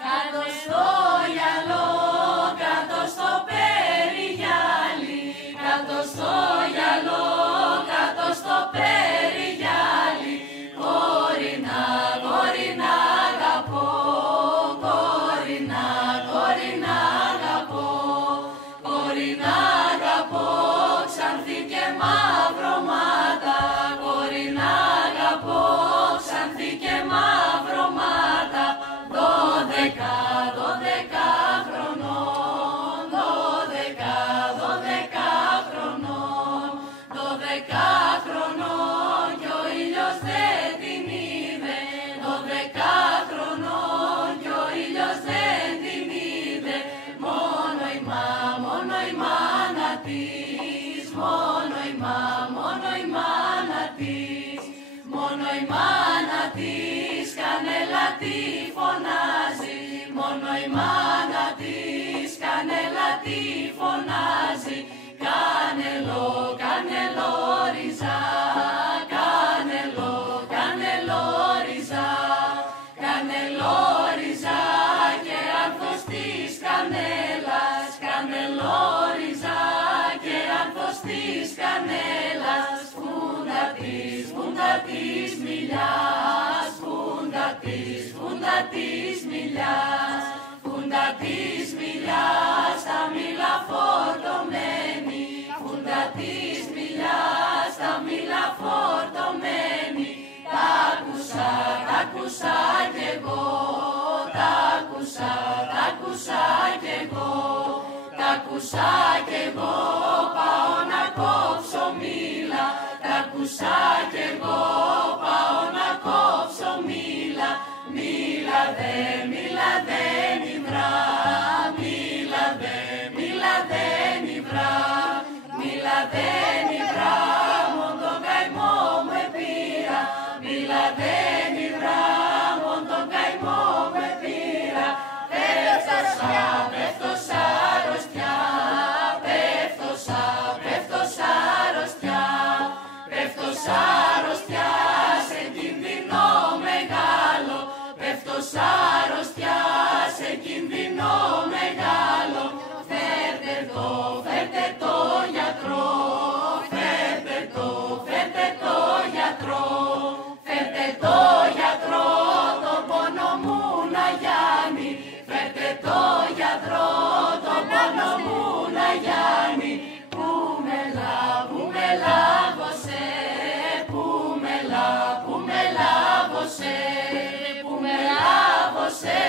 Κάτω στο γυαλό, κάτω στο περιγυάλι, κάτω στο γυαλό, κάτω στο περιγυάλι, κορίνα, κορίνα αγαπώ, κορίνα, κορίνα αγαπώ, κορίνα αγαπώ, ξανθή και μαυρωμάτα, κορίνα αγαπώ, ξανθή και μαυρωμάτα, 12 χρονών, 12 χρονών, 12 χρονών κι ο ήλιος δεν την είδε, 12 χρονών κι ο ήλιος δεν την είδε, μόνο η μάνα της, μόνο η μάνα της, μόνο η μάνα της κανέλα τη φωνάζει, μόνο η μάνα της κανέλα τη φωνάζει, κανελό, κανελό ριζά, κανελό, κανελό ριζά, κανελό ριζά και άνθος της κανέλας, κανελό ριζά και άνθος της κανέλας, φούντα της μιλιάς, φούντα της μιλιάς, φούντα της μιλιάς, τα μήλα φορτωμένη, φούντα της μιλιάς, τα μήλα φορτωμένη, τα άκουσα κι εγώ, τα άκουσα κι εγώ, τα άκουσα κι εγώ, πάω να κόψω μήλα, τα άκουσα κι εγώ, πάω να κόψω μήλα, μήλα δεν υβρά, μήλα δεν υβρά, μήλα δεν υβρά, μον τον καημό μου επήρα, μήλα δεν υβρά, μον τον καημό μου επήρα, πέφτος αρρωστιά, πέφτος αρρωστιά, πέφτος αρρωστιά σε κίνδυνο μεγάλο, πέφτος αρρωστιά σε κίνδυνο μεγάλο, φέρτε το γιατρό, φέρτε το γιατρό, φέρτε το γιατρό, το πόνο μου να γιάνει, φέρτε το γιατρό, το πόνο μου να γιάνει, που με λάβωσε, που με λάβωσε, που με λάβωσε,